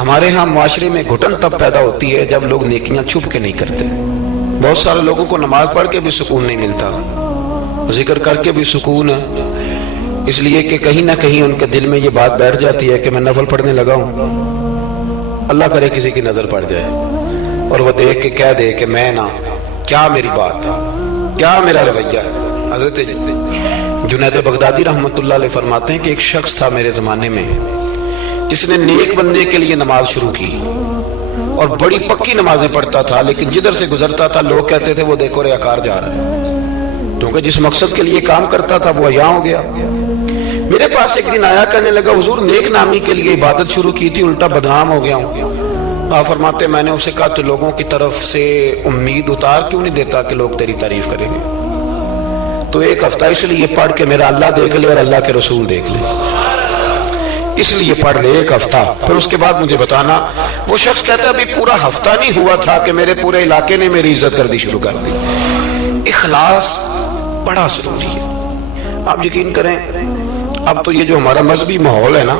ہمارے ہاں معاشرے میں گھٹن تب پیدا ہوتی ہے جب لوگ نیکیاں چھپ کے نہیں کرتے. بہت سارے لوگوں کو نماز پڑھ کے بھی سکون نہیں ملتا, ذکر کر کے بھی سکون ہے, اس لیے کہ کہیں نہ کہیں ان کے دل میں یہ بات بیٹھ جاتی ہے کہ میں نفل پڑھنے لگا ہوں, اللہ کرے کسی کی نظر پڑ جائے اور وہ دیکھ کے کہہ دے کہ میں نہ, کیا میری بات, کیا میرا رویہ. حضرت جنید بغدادی رحمۃ اللہ علیہ فرماتے ہیں کہ ایک شخص تھا میرے زمانے میں جس نے نیک بندے کے لیے نماز شروع کی اور بڑی پکی نمازیں پڑھتا تھا, لیکن جدھر سے گزرتا تھا لوگ کہتے تھے وہ دیکھو ریاکار جا رہا ہے, کیونکہ جس مقصد کے لیے کام کرتا تھا وہ عیاں ہو گیا. میرے پاس ایک دن آیا, کہنے لگا حضور نیک نامی کے لیے عبادت شروع کی تھی, الٹا بدنام ہو گیا ہوں. آپ فرماتے میں نے اسے کہا تو لوگوں کی طرف سے امید اتار کیوں نہیں دیتا کہ لوگ تیری تعریف کریں گے؟ تو ایک ہفتہ اس لیے پڑھ کہ میرا اللہ دیکھ لے اور اللہ کے رسول دیکھ لے, اس لیے پڑھ لے ایک ہفتہ, پھر اس کے بعد مجھے بتانا. وہ شخص کہتا ہے ابھی پورا ہفتہ نہیں ہوا تھا کہ میرے پورے علاقے نے میری عزت کر دی شروع کر دی. اخلاص بڑا ضروری ہے. آپ یقین کریں اب تو یہ جو ہمارا مذہبی ماحول ہے نا,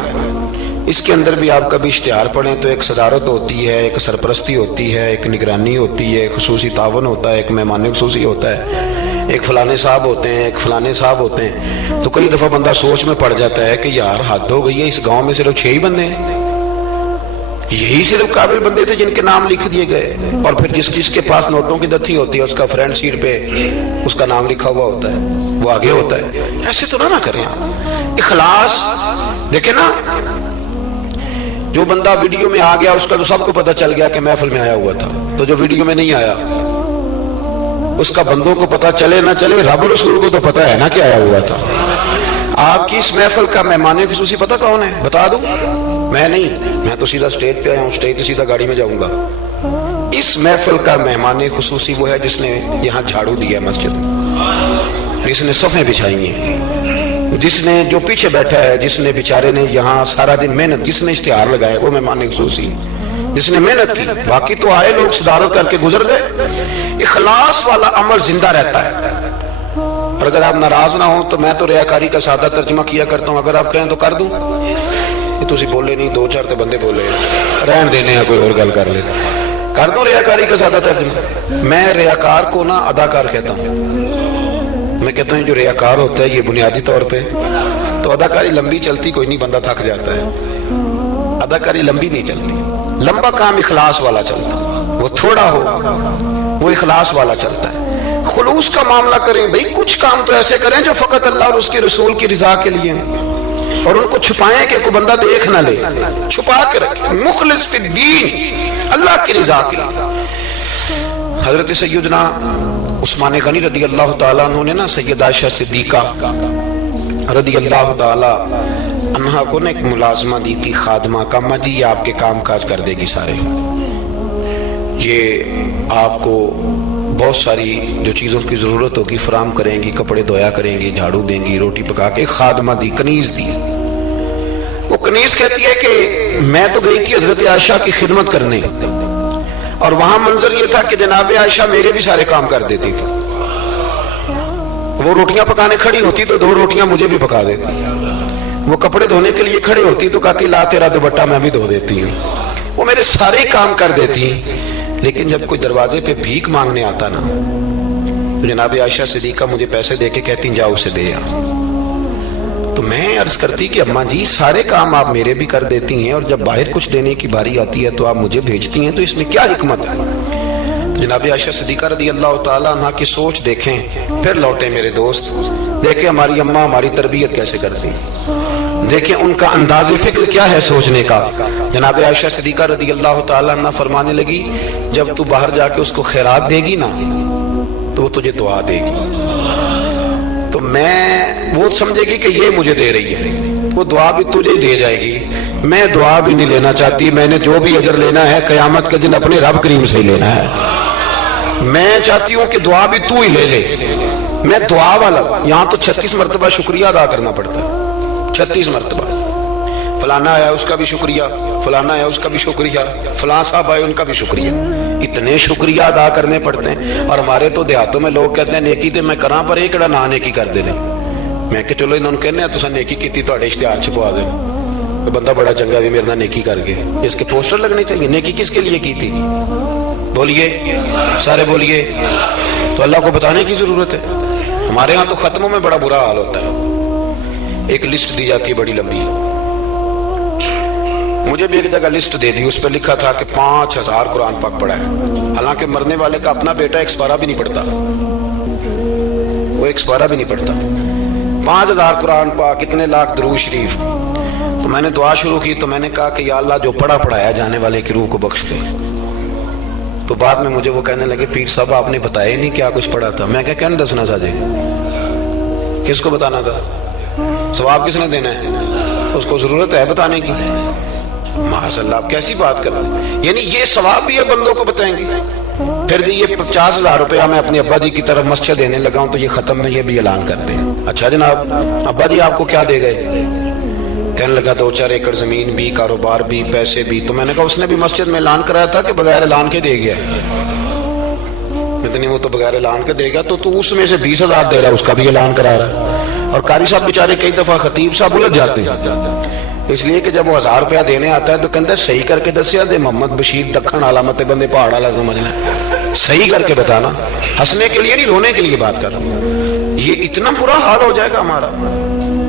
اس کے اندر بھی آپ کبھی اشتہار پڑھیں تو ایک صدارت ہوتی ہے, ایک سرپرستی ہوتی ہے, ایک نگرانی ہوتی ہے, ایک خصوصی تعاون ہوتا ہے, ایک مہمان خصوصی ہوتا ہے, ایک فلانے صاحب ہوتے ہیں, ایک فلانے صاحب ہوتے ہیں. تو کئی دفعہ بندہ سوچ میں پڑ جاتا ہے کہ یار حد ہو گئی ہے, اس گاؤں میں صرف 6 ہی بندے ہیں, یہی صرف قابل بندے تھے جن کے نام لکھ دیے گئے, اور پھر جس کے پاس نوٹوں کی دتھی ہوتی ہے اس کا فرنٹ سیٹ پہ اس کا نام لکھا ہوا ہوتا ہے, وہ آگے ہوتا ہے. ایسے تو نہ کریں. اخلاص دیکھیں نا, جو بندہ ویڈیو میں آ گیا اس کا تو سب کو پتہ چل گیا کہ محفل میں آیا ہوا تھا, تو جو ویڈیو میں نہیں آیا اس کا بندوں کو پتہ چلے نہ چلے, رب رسول کو تو پتہ ہے نا کہ آیا ہوا تھا. آپ کی اس محفل کا مہمان خصوصی پتہ کون ہے بتا دوں؟ میں نہیں, میں تو سیدھا اسٹیج پہ آیا ہوں, اسٹیج سے سیدھا گاڑی میں جاؤں گا. اس محفل کا مہمان خصوصی وہ ہے جس نے یہاں جھاڑو دیا مسجد میں, جس نے صفیں بچھائی ہیں, جس نے جو پیچھے بیٹھا ہے, جس نے بیچارے نے یہاں سارا دن محنت, جس نے اشتہار لگائے وہ مہمان خصوصی, جس نے محنت کی. باقی تو آئے لوگ صدارت کر کے گزر گئے. اخلاص والا عمل زندہ رہتا ہے. اور اگر آپ ناراض نہ ہوں تو میں تو ریاکاری کا سادہ ترجمہ کیا کرتا ہوں, اگر آپ کہیں تو کر دوں. یہ تو بولے نہیں, 2-4 تے بندے بولے, رہن دینے ہیں, کوئی اور گل کر لے, کر دوں ریاکاری کا سادہ ترجمہ. میں ریاکار کو نہ اداکار کہتا ہوں. میں کہتا ہوں جو ریاکار ہوتا ہے یہ بنیادی طور پہ تو اداکاری لمبی چلتی کوئی نہیں, بندہ تھک جاتا ہے. اداکاری لمبی نہیں چلتی, لمبا کام اخلاص والا چلتا ہے. وہ تھوڑا ہو وہ اخلاص والا چلتا ہے. خلوص کا معاملہ کریں بھئی, کچھ کام تو ایسے کریں جو فقط اللہ اور اس کے رسول کی رضا کے لیے ہیں, اور ان کو چھپائیں کہ کوئی بندہ دیکھ نہ لے, چھپا کے رکھیں. مخلص فی الدین, اللہ کی رضا کے لیے. حضرت سیدنا عثمان غنی رضی اللہ تعالیٰ عنہ نے نا سیدہ عائشہ صدیقہ رضی اللہ تعالیٰ عنہا کو نا ایک ملازمہ دی تھی, خادمہ کا. اما جی یہ آپ کے کام کاج کر دے گی سارے, یہ آپ کو بہت ساری جو چیزوں کی ضرورت ہوگی فراہم کریں گی, کپڑے دھویا کریں گی, جھاڑو دیں گی, روٹی پکا کے. خادمہ دی, کنیز دی. وہ کنیز کہتی ہے کہ میں تو گئی تھی حضرت عائشہ کی خدمت کرنے, اور وہاں منظر یہ تھا کہ جناب عائشہ میرے بھی سارے کام کر دیتی تھی. وہ روٹیاں پکانے کھڑی ہوتی تو 2 روٹیاں مجھے بھی پکا دیتی. وہ کپڑے دھونے کے لیے کھڑی ہوتی تو کہتی لا تیرا دوپٹہ میں بھی دھو دیتی ہوں. وہ میرے سارے کام کر دیتی. لیکن جب کوئی دروازے پہ بھیک مانگنے آتا نا تو جناب عائشہ صدیقہ مجھے پیسے دے کے کہتی جاؤ اسے دے آ. تو میں عرض کرتی کہ اماں جی سارے کام آپ میرے بھی کر دیتی ہیں, اور جب باہر کچھ دینے کی باری آتی ہے تو آپ مجھے بھیجتی ہیں, تو اس میں کیا حکمت ہے؟ تو جناب عائشہ صدیقہ رضی اللہ تعالیٰ عنہ کی سوچ دیکھیں, پھر لوٹیں میرے دوست, دیکھیں ہماری اماں ہماری تربیت کیسے کرتی, دیکھیں ان کا انداز فکر کیا ہے سوچنے کا. جناب عائشہ صدیقہ رضی اللہ تعالیٰ عنہ فرمانے لگی جب تو باہر جا کے اس کو خیرات دے گی نا تو وہ تجھے دعا دے گی, تو میں وہ سمجھے گی کہ یہ مجھے دے رہی ہے, وہ دعا بھی تجھے دے جائے گی. میں دعا بھی نہیں لینا چاہتی, میں نے جو بھی اجر لینا ہے قیامت کے دن اپنے رب کریم سے لینا ہے. میں چاہتی ہوں کہ دعا بھی تو ہی لے لے. میں دعا والا, یہاں تو 36 مرتبہ شکریہ ادا کرنا پڑتا ہے, 36 مرتبہ. فلانا آیا اس کا بھی شکریہ, فلانا آیا اس کا بھی شکریہ, فلاں صاحب آئے ان کا بھی شکریہ. اتنے شکریہ ادا کرنے پڑتے ہیں. اور ہمارے تو دیہاتوں میں لوگ کہتے ہیں نیکی تے میں کراں پر ایکڑا نہ نیکی کر دینے. میں کہ چلو انہوں نے کہنے تو نیکی کیتی تو اشتہار چھپوا دینا. بندہ بڑا چنگا بھی میرے نہ نیکی کر کے، اس کے پوسٹر لگنے چاہیے۔ نیکی کس کے لیے کی تھی؟ بولیے سارے بولیے۔ تو اللہ کو بتانے کی ضرورت ہے؟ ہمارے ہاں تو ختموں میں بڑا برا حال ہوتا ہے، ایک لسٹ دی جاتی ہے بڑی لمبی۔ مجھے بھی ایک جگہ لسٹ دے دی، اس پہ لکھا تھا کہ 5000 قرآن پاک پڑھا ہے، حالانکہ مرنے والے کا اپنا بیٹا ایک سپارہ بھی نہیں پڑھتا، وہ ایک سپارہ بھی نہیں پڑھتا۔ 5000 قرآن پاک، اتنے لاکھ درود شریف۔ تو میں نے دعا شروع کی، تو میں نے کہا کہ یا اللہ جو پڑھایا جانے والے کی روح کو بخش دے۔ تو بعد میں مجھے وہ کہنے لگے پیر صاحب آپ نے بتایا نہیں کیا کچھ پڑھا تھا۔ میں کیا دسنا تھا جی، کس کو بتانا تھا؟ ثواب کس نے دینا ہے؟ اس کو ضرورت ہے بتانے کی؟ معاذ اللہ، آپ کیسی بات کر رہے ہیں؟ یعنی یہ ثواب بھی ہے بندوں کو بتائیں گے؟ پھر جی یہ 50,000 روپیہ میں اپنے ابا جی کی طرف مسجد دینے لگا ہوں تو یہ ختم میں یہ بھی اعلان کر دیں۔ اچھا جناب، ابا جی آپ کو کیا دے گئے؟ کہنے لگا 2-4 ایکڑ زمین بھی، کاروبار بھی، پیسے بھی۔ تو میں نے کہا اس نے بھی مسجد میں اعلان کرایا تھا کہ بغیر اعلان کے دے گیا؟ اتنی وہ تو بغیر اعلان کے دے گا، تو اس میں سے 20,000 دے رہا ہے، اس کا بھی اعلان کرا رہا ہے۔ اور قاری صاحب بیچارے کئی دفعہ خطیب صاحب الجھ جاتے ہیں، اس لیے کہ جب وہ 1000 روپیہ دینے آتا ہے تو کہتا ہے صحیح کر کے دسیا دے محمد بشیر دکھن علامت بندے پہاڑ والا سمجھ لیں، صحیح کر کے بتانا۔ ہنسنے کے لیے نہیں، رونے کے لیے بات کر رہا ہوں۔ یہ اتنا برا حال ہو جائے گا ہمارا،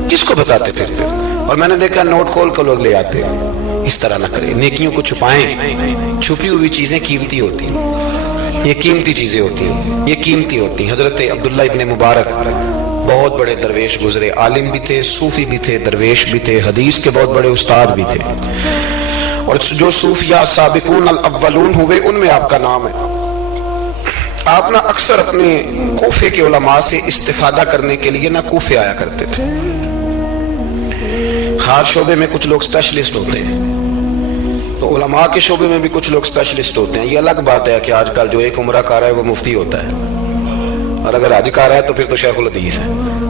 کس کو بتاتے پھرتے؟ اور میں نے دیکھا نوٹ کھول کر لوگ لے آتے ہیں۔ اس طرح نہ کریں، نیکیوں کو چھپائیں۔ چھپی ہوئی چیزیں قیمتی ہوتی ہیں، یہ قیمتی چیزیں ہوتی ہیں، یہ قیمتی ہوتی ہیں۔ حضرت عبداللہ ابن مبارک بہت بڑے درویش گزرے، عالم بھی تھے، صوفی بھی تھے، درویش بھی تھے، حدیث کے بہت بڑے استاد بھی تھے۔ اور جو صوفیاء سابقون الاولون ہوئے ان میں آپ کا نام ہے۔ آپ نہ اکثر اپنے کوفے کے علماء سے استفادہ کرنے کے لیے نہ کوفے آیا کرتے تھے۔ ہر شعبے میں کچھ لوگ اسپیشلسٹ ہوتے ہیں، تو علماء کے شعبے میں بھی کچھ لوگ اسپیشلسٹ ہوتے ہیں۔ یہ الگ بات ہے کہ آج کل جو ایک عمرہ کار ہے وہ مفتی ہوتا ہے، اور اگر حج کار ہے تو پھر تو شیخ الحدیث ہے،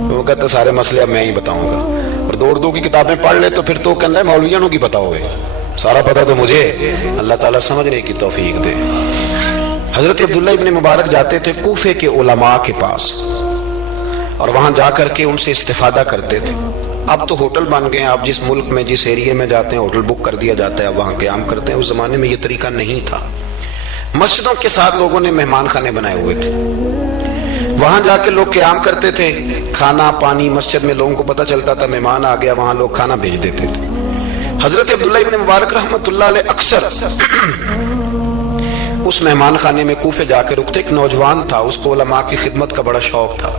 وہ کہتا ہے سارے مسئلے اب میں ہی بتاؤں گا۔ اور دو کی کتابیں پڑھ لے تو پھر تو کہتا ہے مولویوں کی پتہ ہوئے، سارا پتہ تو مجھے۔ اللہ تعالیٰ سمجھنے کی توفیق دے۔ حضرت عبداللہ ابن مبارک جاتے تھے کوفے کے علماء کے پاس، اور وہاں جا کر کے ان سے استفادہ کرتے تھے۔ اب تو ہوٹل بن گئے ہیں، آپ جس ملک میں جس ایریے میں جاتے ہیں ہوٹل بک کر دیا جاتا ہے، وہاں قیام کرتے ہیں۔ اس زمانے میں یہ طریقہ نہیں تھا۔ مسجدوں کے ساتھ لوگوں نے مہمان خانے بنائے ہوئے تھے، وہاں جا کے لوگ قیام کرتے تھے، کھانا پانی مسجد میں لوگوں کو پتہ چلتا تھا، مہمان آ گیا، وہاں لوگ کھانا بھیج دیتے تھے۔ حضرت عبداللہ ابن مبارک رحمۃ اللہ علیہ اکثر اس مہمان خانے میں کوفے جا کے رکتے۔ ایک نوجوان تھا، اس کو علماء کی خدمت کا بڑا شوق تھا۔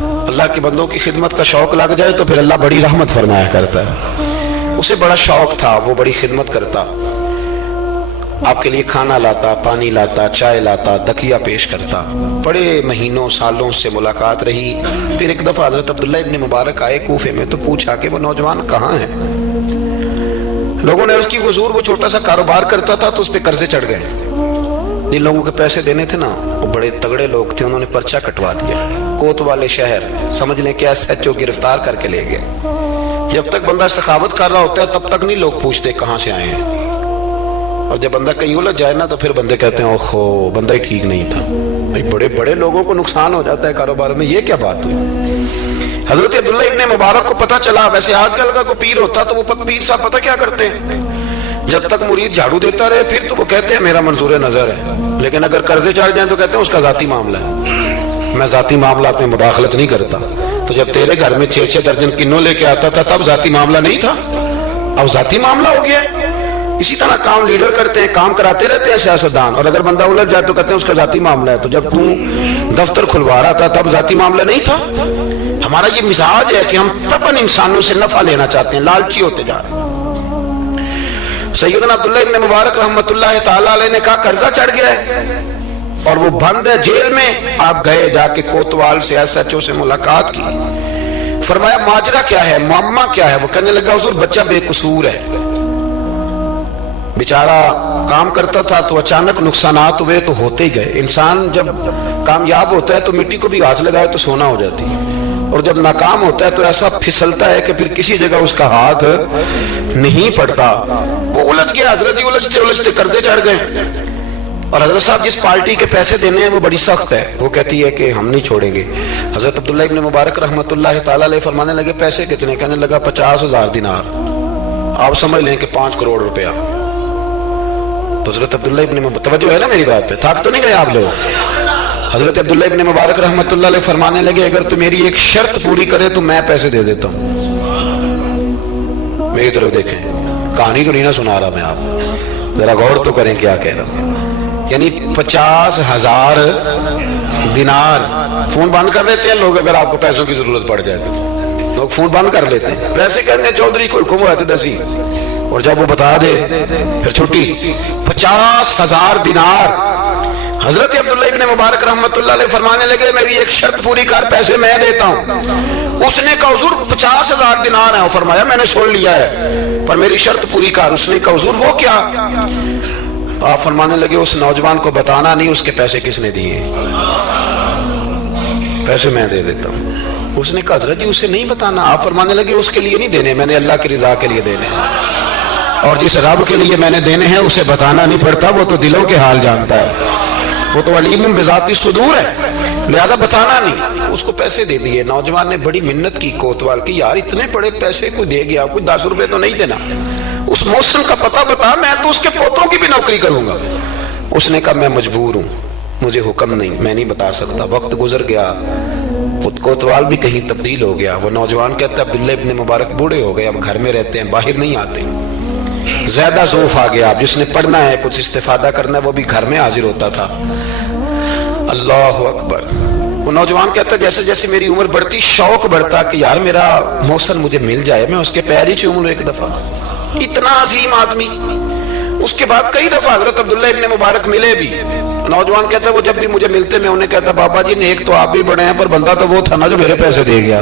اللہ کے بندوں کی خدمت کا شوق لگ جائے تو پھر اللہ بڑی رحمت فرمایا کرتا ہے۔ اسے بڑا شوق تھا، وہ بڑی خدمت کرتا، آپ کے لیے کھانا لاتا، پانی لاتا، چائے لاتا، دکیا پیش کرتا۔ بڑے مہینوں سالوں سے ملاقات رہی۔ پھر ایک دفعہ حضرت عبداللہ ابن مبارک آئے کوفے میں تو پوچھا کہ وہ نوجوان کہاں ہے؟ لوگوں نے اس کی حضور وہ چھوٹا سا کاروبار کرتا تھا تو اس پہ قرضے چڑھ گئے۔ جن لوگوں کے پیسے دینے تھے نا وہ بڑے تگڑے لوگ تھے، انہوں نے پرچہ کٹوا دیا، کوتوالے شہر سمجھ لیں کہ SHO گرفتار کر کے لے گئے۔ جب تک بندہ سخاوت کر رہا ہوتا ہے تب تک نہیں لوگ پوچھتے کہاں سے آئے ہیں، اور جب بندہ کہیں الجھ جائے نا تو پھر بندے کہتے ہیں اوہو بندہ ہی ٹھیک نہیں تھا۔ بھائی بڑے بڑے لوگوں کو نقصان ہو جاتا ہے کاروبار میں، یہ کیا بات ہوئی؟ حضرت عبداللہ ابن مبارک کو پتہ چلا۔ ویسے آج کل کا کوئی پیر ہوتا تو وہ پیر صاحب پتہ کیا کرتے ہیں، جب تک مرید جھاڑو دیتا رہے پھر تو وہ کہتے ہیں میرا منظور نظر ہے، لیکن اگر قرضے چڑھ جائیں تو کہتے ہیں اس کا ذاتی معاملہ ہے، میں ذاتی معاملات میں مداخلت نہیں کرتا۔ تو جب تیرے گھر میں 6 درجن کنوں لے کے آتا تھا تب ذاتی معاملہ نہیں تھا، اب ذاتی معاملہ ہو گیا۔ اسی طرح کام لیڈر کرتے ہیں، کام کراتے رہتے ہیں سیاستدان، اور اگر بندہ الجھ جائے تو کہتے ہیں اس کا ذاتی معاملہ ہے۔ تو جب تو دفتر کھلوا رہا تھا تب ذاتی معاملہ نہیں تھا۔ ہمارا یہ مزاج ہے کہ ہم طبعاً انسانوں سے نفع لینا چاہتے ہیں، لالچی ہوتے جا رہے ہیں۔ سیدنا عبداللہ ابن مبارک رحمۃ اللہ تعالیٰ علیہ نے کہا قرضہ چڑھ گیا ہے اور وہ بند ہے جیل میں۔ آپ گئے، جا کے کوتوال سے SHO سے ملاقات کی، فرمایا ماجرا کیا ہے، معمہ کیا ہے؟ وہ کہنے لگا حضور بچہ بے قصور ہے، بیچارہ کام کرتا تھا تو اچانک نقصانات ہوئے تو ہوتے ہی گئے۔ انسان جب کامیاب ہوتا ہے تو مٹی کو بھی ہاتھ لگائے تو سونا ہو جاتی ہے، اور جب ناکام ہوتا ہے تو ایسا پھسلتا ہے کہ پھر کسی جگہ اس کا ہاتھ نہیں پڑتا۔ وہ الجھ گیا، حضرت الجھتے الجھتے قرضے چڑھ گئے، اور حضرت صاحب جس پارٹی کے پیسے دینے ہیں وہ بڑی سخت ہے، وہ کہتی ہے کہ ہم نہیں چھوڑیں گے۔ حضرت عبداللہ ابن مبارک رحمۃ اللہ تعالیٰ علیہ فرمانے لگے پیسے کتنے؟ کہنے لگا 50,000 دینار۔ آپ سمجھ لیں کہ 5 کروڑ روپیہ. تو حضرت عبداللہ ابن توجہ ہے نا میری بات پہ, تھک تو نہیں گئے آپ لوگ؟ حضرت عبداللہ ابن مبارک رحمت اللہ علیہ فرمانے لگے اگر تو میری ایک شرط پوری کرے تو میں پیسے دے دیتا ہوں. میری طرف دیکھیں, کہانی تو نہیں نہ سنا رہا میں, آپ ذرا غور تو کریں کیا کہہ رہا ہوں. یعنی 50,000 دینار. فون بند کر دیتے ہیں لوگ اگر آپ کو پیسوں کی ضرورت پڑ جائے تو لوگ فون بند کر لیتے ہیں. ویسے کہتے ہیں چودھری کوئی کم ہوتے دسی, اور جب وہ بتا دے پھر چھٹی. 50,000 دینار. حضرت عبداللہ ابن مبارک رحمت اللہ علیہ فرمانے لگے میری ایک شرط پوری کر, پیسے میں دیتا ہوں. اس نے کہا حضور 50,000 دینار ہیں. فرمایا میں نے سن لیا ہے پر میری شرط پوری کر. اس نے کہا حضور وہ کیا؟ آپ فرمانے لگے اس نوجوان کو بتانا نہیں اس کے پیسے کس نے دیے, پیسے میں دے دیتا ہوں. اس نے کہا حضرت جی اسے نہیں بتانا. آپ فرمانے لگے اس کے لیے نہیں دینے, میں نے اللہ کی رضا کے لیے دینے ہیں, اور جس رب کے لیے میں نے دینے ہیں اسے بتانا نہیں پڑتا, وہ تو دلوں کے حال جانتا ہے, وہ تو علیم بذات الصدور ہے, لہذا بتانا نہیں. اس کو پیسے دے دیے. نوجوان نے بڑی منت کی, کوتوال کی, یار اتنے بڑے پیسے کوئی دے گیا, کوئی 10 روپے تو نہیں دینا, اس محسن کا پتہ بتا, میں تو اس کے پوتوں کی بھی نوکری کروں گا. اس نے کہا میں مجبور ہوں, مجھے حکم نہیں, میں نہیں بتا سکتا. وقت گزر گیا, کوتوال بھی کہیں تبدیل ہو گیا. وہ نوجوان کہتا ہے عبداللہ ابن مبارک بوڑھے ہو گئے, اب گھر میں رہتے ہیں, باہر نہیں آتے. زیادہ ذوف آ گیا, اب جس نے پڑھنا ہے کچھ استفادہ کرنا ہے وہ بھی گھر میں حاضر ہوتا تھا. اللہ اکبر. وہ نوجوان کہتا ہے جیسے جیسے میری عمر بڑھتی شوق بڑھتا کہ یار میرا محسن مجھے مل جائے, میں اس کے پیر ہی چوموں ایک دفعہ. اتنا عظیم آدمی. اس کے بعد کئی دفعہ حضرت عبداللہ ابن مبارک ملے بھی. نوجوان کہتا ہے وہ جب بھی مجھے ملتے میں انہیں کہتا بابا جی نیک تو آپ بھی بڑے ہیں پر بندہ تو وہ تھا نا جو میرے پیسے دے گیا.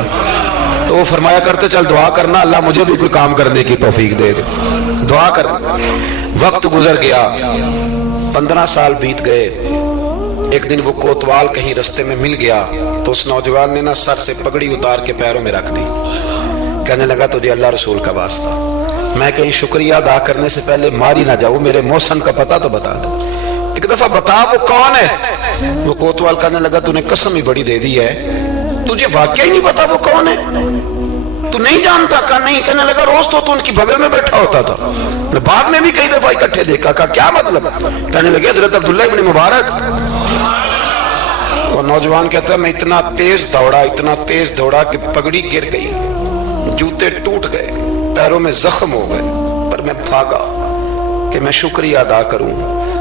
تو وہ فرمایا کرتے چل دعا کرنا اللہ مجھے بھی کوئی کام کرنے کی توفیق دے, دعا کر. وقت گزر گیا, 15 سال بیت گئے. ایک دن وہ کوتوال کہیں رستے میں مل گیا تو اس نوجوان نے نا سر سے پگڑی اتار کے پیروں میں رکھ دی. کہنے لگا تجھے اللہ رسول کا واسطہ, میں کہیں شکریہ ادا کرنے سے پہلے ماری نہ جاؤ, میرے محسن کا پتہ تو بتا دے, ایک دفعہ بتا وہ کون ہے. وہ کوتوال کہنے لگا تو نے قسم ہی بڑی دے دی ہے, تجھے واقعی نہیں پتا وہ کون ہے, تو نہیں جانتا؟ کہا نہیں. کہنے لگا روز تو ان کی بغل میں بیٹھا ہوتا تھا, بعد میں بھی کئی دفعہ اکٹھے دیکھا. کہا کیا مطلب؟ کہنے لگے حضرت عبداللہ ابن مبارک. وہ نوجوان کہتا ہے میں اتنا تیز دوڑا کہ پگڑی گر گئی, جوتے ٹوٹ گئے, پیروں میں زخم ہو گئے, پر میں بھاگا کہ میں شکریہ ادا کروں.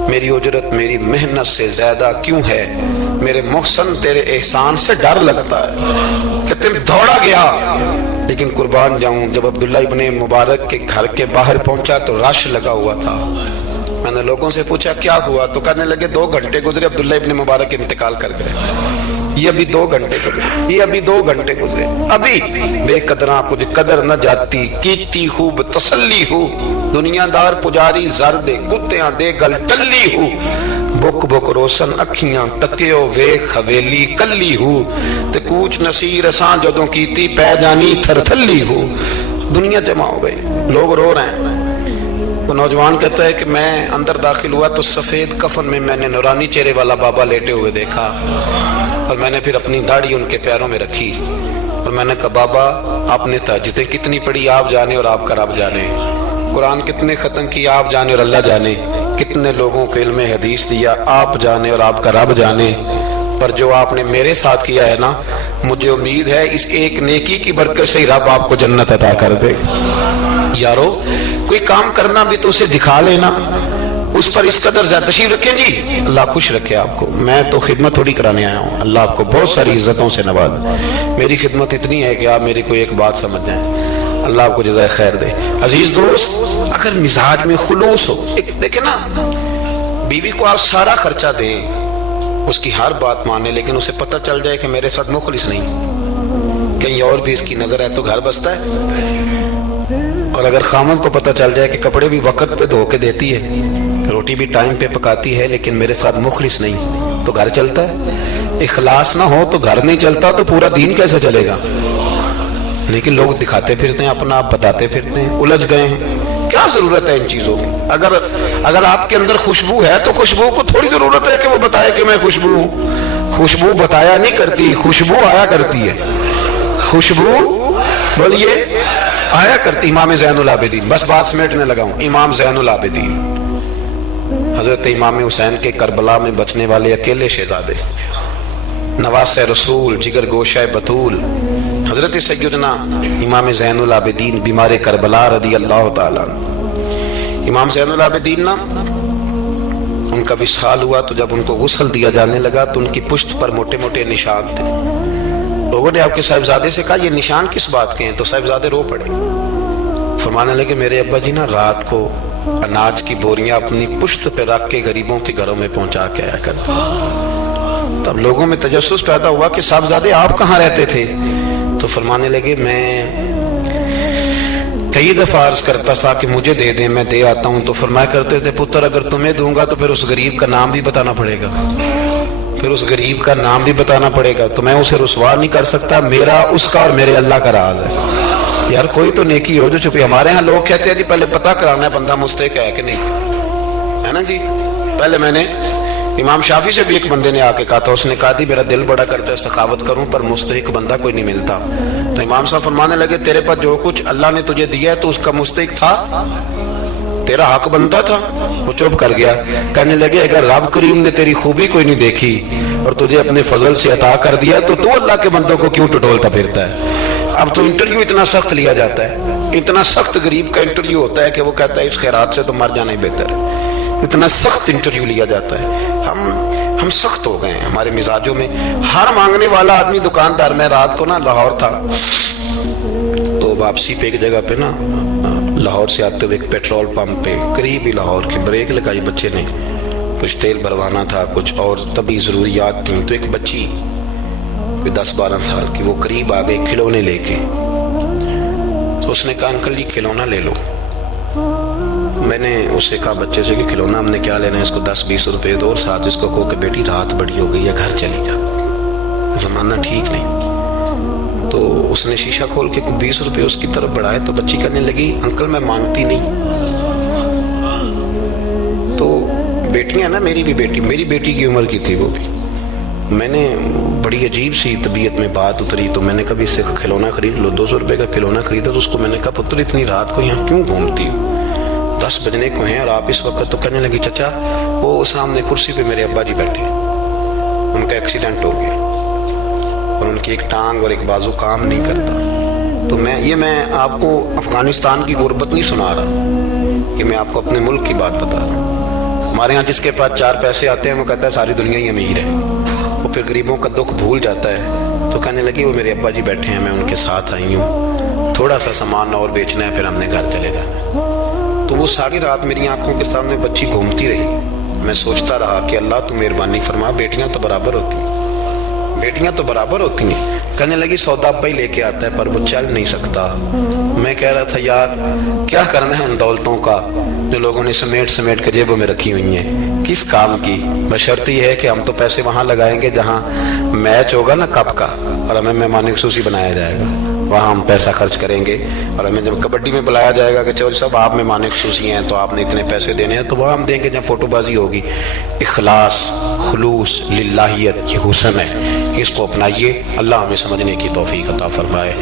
میری اجرت میری محنت سے زیادہ کیوں ہے, میرے محسن تیرے احسان سے ڈر لگتا ہے. کہ تم دوڑا گیا, لیکن قربان جاؤں جب عبداللہ ابن مبارک کے گھر کے باہر پہنچا تو رش لگا ہوا تھا. میں نے لوگوں سے پوچھا کیا ہوا, تو کہنے لگے 2 گھنٹے گزرے عبداللہ ابن مبارک انتقال کر گئے. یہ ابھی 2 گھنٹے گزرے, یہ ابھی 2 گھنٹے گزرے. ابھی بے قدراں کچھ قدر نہ جاتی, کیتی خوب تسلی ہو, دنیا دار پجاری زر دے, کتیاں دے گل ٹلی ہو, بک بک روشن اکھیاں تکیو ویکھ حویلی کلی ہو, تے کوچ نصیر اساں جدوں کیتی پہ جانی تھر تھلی ہو. دنیا جمع ہو گئی, لوگ رو رہے ہیں. وہ نوجوان کہتا ہے کہ میں اندر داخل ہوا تو سفید کفن میں نے نورانی چہرے والا بابا لیٹے ہوئے دیکھا, اور میں نے پھر اپنی داڑھی ان کے پیروں میں رکھی, اور میں نے کہا بابا آپ نے تہجدیں کتنی پڑھی آپ جانے اور آپ کا رب جانے, قرآن کتنے ختم کیا آپ جانے اور اللہ جانے, کتنے لوگوں کو علم حدیث دیا آپ جانے اور آپ کا رب جانے, پر جو آپ نے میرے ساتھ کیا ہے نا, مجھے امید ہے اس ایک نیکی کی برکت سے ہی رب آپ کو جنت عطا کر دے. یارو کوئی کام کرنا بھی تو اسے دکھا لینا, اس پر اس قدر زیادہ. تشریف رکھیں جی, اللہ خوش رکھے آپ کو. میں تو خدمت تھوڑی کرانے آیا ہوں, اللہ آپ کو بہت ساری عزتوں سے نواز. میری خدمت اتنی ہے کہ آپ میری کوئی ایک بات سمجھ جائیں, اللہ آپ کو جزائے خیر دے. عزیز دوست, اگر مزاج میں خلوص ہو, دیکھیں نا بیوی کو آپ سارا خرچہ دیں, اس کی ہر بات مانے, لیکن اسے پتہ چل جائے کہ میرے ساتھ مخلص نہیں, کہیں اور بھی اس کی نظر ہے تو گھر بستا ہے. اور اگر خامد کو پتہ چل جائے کہ کپڑے بھی وقت پہ دھو کے دیتی ہے, روٹی بھی ٹائم پہ پکاتی ہے, لیکن میرے ساتھ مخلص نہیں, تو گھر چلتا ہے. اخلاص نہ ہو تو گھر نہیں چلتا, تو پورا دین کیسے چلے گا؟ لیکن لوگ دکھاتے پھرتے ہیں اپنا, آپ بتاتے پھرتے ہیں, الجھ گئے ہیں. کیا ضرورت ہے ان چیزوں کی؟ اگر آپ کے اندر خوشبو ہے تو خوشبو کو تھوڑی ضرورت ہے کہ وہ بتائے کہ میں خوشبو ہوں. خوشبو بتایا نہیں کرتی, خوشبو آیا کرتی ہے. خوشبو بولیے آیا کرتی امام زین العابدین، بس بات سمیٹنے لگا ہوں، امام زین العابدین حضرت امام حسین کے کربلا میں بچنے والے اکیلے شہزادے، نواسہ رسول، جگر گوشہ بطول، حضرت سیدنا امام زین العابدین بیمار کربلا رضی اللہ تعالیٰ عنہ۔ امام زین العابدین نا ان کا وصال ہوا تو جب ان کو غسل دیا جانے لگا تو ان کی پشت پر موٹے موٹے نشان تھے۔ لوگوں نے آپ کے صاحبزادے سے کہا یہ نشان کس بات کے ہیں؟ تو صاحبزادے رو پڑے، فرمانے لگے میرے ابا جی نا رات کو اناج کی بوریاں اپنی پشت پہ رکھ کے غریبوں کے گھروں میں پہنچا کے آیا کرتے۔ تب لوگوں میں تجسس پیدا ہوا کہ صاحبزادے آپ کہاں رہتے تھے؟ تو فرمانے لگے میں کئی دفعہ عرض کرتا تھا کہ مجھے دے دیں، میں دے آتا ہوں، تو فرمایا کرتے تھے پتر اگر تمہیں دوں گا تو پھر اس غریب کا نام بھی بتانا پڑے گا، پھر اس غریب کا نام بھی بتانا پڑے گا، تو میں اسے رسوا نہیں کر سکتا، میرا اس کا اور میرے اللہ کا راز ہے۔ یار کوئی تو نیکی ہو جو چھپی۔ ہمارے ہاں لوگ کہتے ہیں جی پہلے پتہ کرانا ہے بندہ مستحق ہے کہ نہیں، ہے نا جی۔ پہلے میں نے امام شافعی سے بھی ایک بندے نے آ کے کہا تھا، اس نے کہا تھی میرا دل بڑا کرتا ہے سخاوت کروں پر مستحق بندہ کوئی نہیں ملتا، تو امام صاحب فرمانے لگے تیرے پاس جو کچھ اللہ نے تجھے دیا ہے تو اس کا مستحق تھا، تیرا حق بنتا تھا۔ وہ چپ کر گیا، کہنے لگے اگر رب کریم نے تیری خوبی کوئی نہیں دیکھی اور تجھے اپنے فضل سے عطا کر دیا تو اللہ کے بندوں کو کیوں ٹٹولتا پھرتا ہے؟ اب تو انٹرویو اتنا سخت لیا جاتا ہے، اتنا سخت غریب کا انٹرویو ہوتا ہے کہ وہ کہتا ہے اس خیرات سے تو مر جانا ہی بہتر ہے، اتنا سخت انٹرویو لیا جاتا ہے۔ ہم سخت ہو گئے ہیں ہمارے مزاجوں میں۔ ہر مانگنے والا آدمی دکاندار، میں رات کو نا لاہور تھا تو واپسی پہ ایک جگہ پہ نا لاہور سے آتے ہوئے ایک پیٹرول پمپ پہ قریب ہی لاہور کے بریک لگائی بچے نے، کچھ تیل بھروانا تھا کچھ اور طبی ضروریات تھیں، تو ایک بچی کوئی 10-12 سال کی وہ قریب آ گئی کھلونے لے کے، تو اس نے کہا انکل جی کھلونا لے لو۔ میں نے اس سے کہا بچے سے کہ کھلونا ہم نے کیا لینا ہے، اس کو 10-20 روپے دو اور ساتھ اس کو کہو کہ بیٹی رات بڑی ہو گئی ہے گھر چلی جا، زمانہ ٹھیک نہیں۔ تو اس نے شیشہ کھول کے 20 روپے اس کی طرف بڑھائے تو بچی کہنے لگی انکل میں مانگتی نہیں۔ تو بیٹیاں نا میری بیٹی کی عمر کی تھی وہ بھی، میں نے بڑی عجیب سی طبیعت میں بات اتری تو میں نے کہا اس سے کھلونا خرید لو، 200 روپے کا کھلونا خریدا۔ تو اس کو میں نے کہا پتر اتنی رات کو یہاں کیوں گھومتی ہو، 10 بجنے کو ہیں اور آپ اس وقت؟ تو کہنے لگی چچا وہ سامنے کرسی پہ میرے ابا جی بیٹھے، ان کا ایکسیڈنٹ ہو گیا اور ان کی ایک ٹانگ اور ایک بازو کام نہیں کرتا۔ تو میں آپ کو افغانستان کی غربت نہیں سنا رہا، یہ میں آپ کو اپنے ملک کی بات بتا رہا ہوں۔ ہمارے ہاں جس کے پاس 4 پیسے آتے ہیں وہ کہتا ہے ساری دنیا ہی امیر ہے، وہ پھر غریبوں کا دکھ بھول جاتا ہے۔ تو کہنے لگی وہ میرے ابا جی بیٹھے ہیں، میں ان کے ساتھ آئی ہوں، تھوڑا سا سامان اور بیچنا ہے پھر ہم نے گھر چلے جانا ہے۔ تو وہ ساری رات میری آنکھوں کے سامنے بچی گھومتی رہی، میں سوچتا رہا کہ اللہ تو مہربانی فرما، بیٹیاں تو برابر ہوتی ہیں۔ کہنے لگی سودا ابا ہی لے کے آتا ہے پر وہ چل نہیں سکتا۔ میں کہہ رہا تھا یار کیا کرنا ہے ان دولتوں کا جو لوگوں نے سمیٹ کے جیبوں میں رکھی ہوئی ہیں، کس کام کی؟ بشرط یہ ہے کہ ہم تو پیسے وہاں لگائیں گے جہاں میچ ہوگا نا کپ کا اور ہمیں مہمان خصوصی بنایا جائے گا، وہاں ہم پیسہ خرچ کریں گے، اور ہمیں جب کبڈی میں بلایا جائے گا کہ چلو صاحب آپ مہمان خصوصی ہیں تو آپ نے اتنے پیسے دینے ہیں، تو وہاں ہم دیں گے جہاں فوٹو بازی ہوگی۔ اخلاص، خلوص، للہیت یہ حسن ہے، اس کو اپنائیے، اللہ ہمیں سمجھنے کی توفیق عطا فرمائے۔